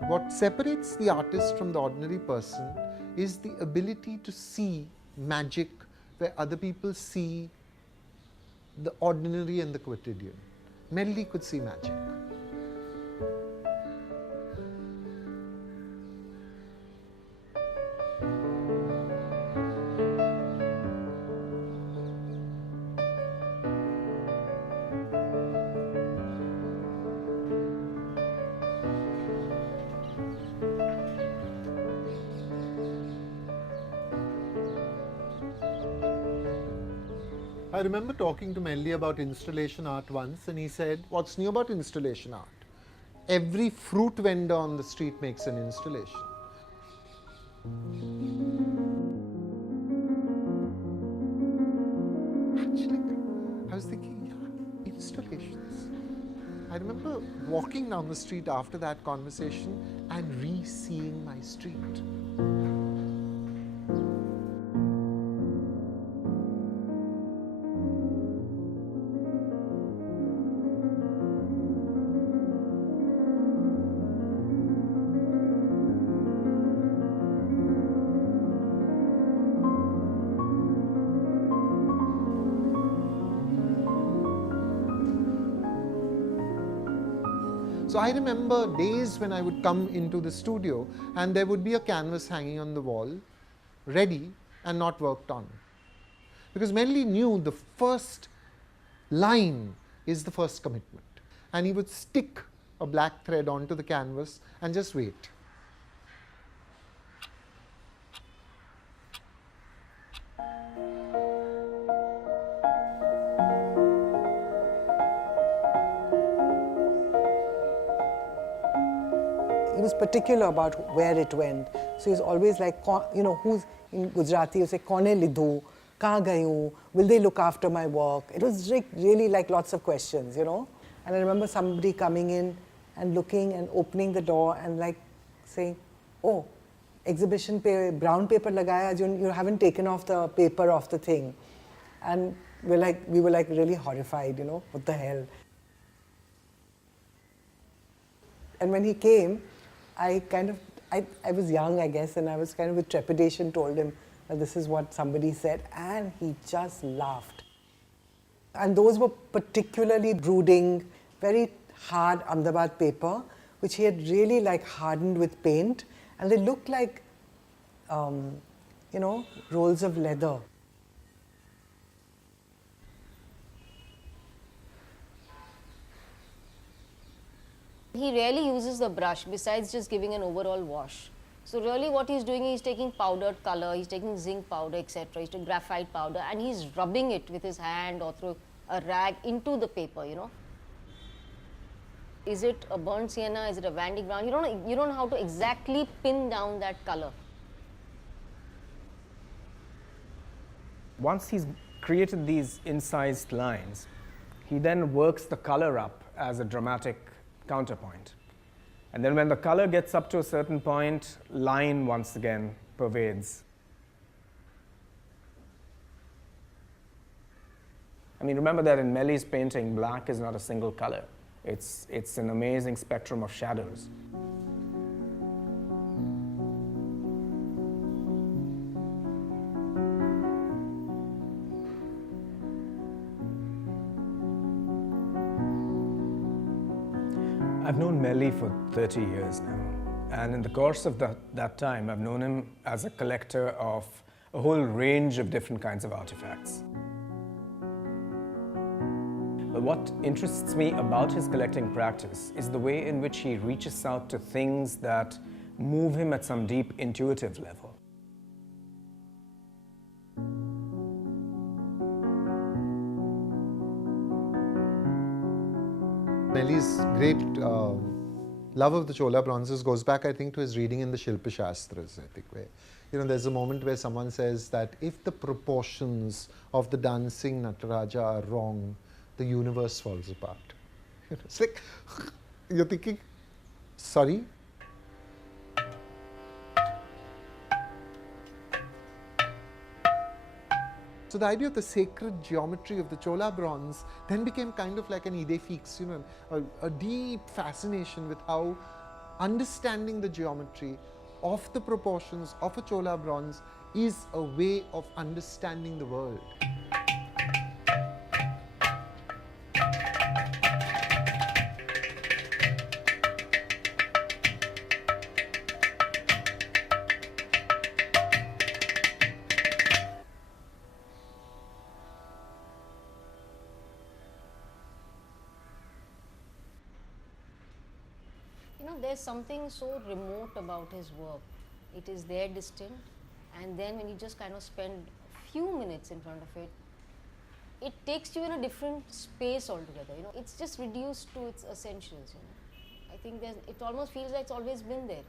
What separates the artist from the ordinary person is the ability to see magic where other people see the ordinary and the quotidian. Mehlli could see magic. I remember talking to Mehlli about installation art once, and he said, "What's new about installation art? Every fruit vendor on the street makes an installation." Actually, I was thinking, yeah, installations. I remember walking down the street after that conversation and re-seeing my street. So I remember days when I would come into the studio and there would be a canvas hanging on the wall, ready and not worked on. Because Mehlli knew the first line is the first commitment. And he would stick a black thread onto the canvas and just wait. He was particular about where it went. So he was always like, you know, who's in Gujarati, he would say, "Kone lidhu? Kahan gayu? Will they look after my work?" It was really like lots of questions, you know. And I remember somebody coming in and looking and opening the door and like saying, "Oh, exhibition pe brown paper lagaya, you haven't taken off the paper off the thing." And we were like really horrified, you know, what the hell. And when he came, I was young, I guess, and I was kind of with trepidation told him that this is what somebody said, and he just laughed. And those were particularly brooding, very hard Ahmedabad paper, which he had really like hardened with paint, and they looked like, you know, rolls of leather. He rarely uses the brush besides just giving an overall wash. So really what he's doing is taking powdered color, he's taking zinc powder, etc. He's taking graphite powder and he's rubbing it with his hand or through a rag into the paper, you know. Is it a burnt sienna? Is it a Vandy brown? You don't know how to exactly pin down that color. Once he's created these incised lines, he then works the color up as a dramatic counterpoint. And then when the color gets up to a certain point, line once again pervades. I mean, remember that in Mehlli's painting, black is not a single color. It's an amazing spectrum of shadows. I've known Mehlli for 30 years now, and in the course of that time, I've known him as a collector of a whole range of different kinds of artifacts. But what interests me about his collecting practice is the way in which he reaches out to things that move him at some deep intuitive level. Mehlli's great love of the Chola bronzes goes back, I think, to his reading in the Shilpa Shastras, I think, where, you know, there's a moment where someone says that if the proportions of the dancing Nataraja are wrong, the universe falls apart. You know, it's like, you're thinking, sorry? So the idea of the sacred geometry of the Chola bronze then became kind of like an idée fixe, you know, a deep fascination with how understanding the geometry of the proportions of a Chola bronze is a way of understanding the world. You know, there's something so remote about his work. It is there distant, and then when you just kind of spend a few minutes in front of it, it takes you in a different space altogether. You know, it's just reduced to its essentials. You know, I think it almost feels like it's always been there.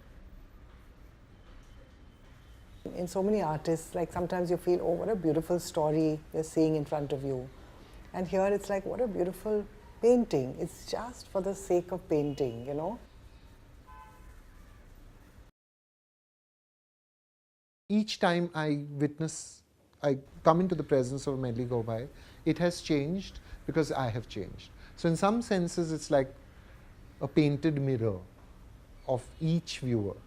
In so many artists, like sometimes you feel, oh, what a beautiful story you're seeing in front of you. And here it's like, what a beautiful painting. It's just for the sake of painting, you know. Each time I come into the presence of Mehlli Gobhai, it has changed because I have changed. So in some senses, it's like a painted mirror of each viewer.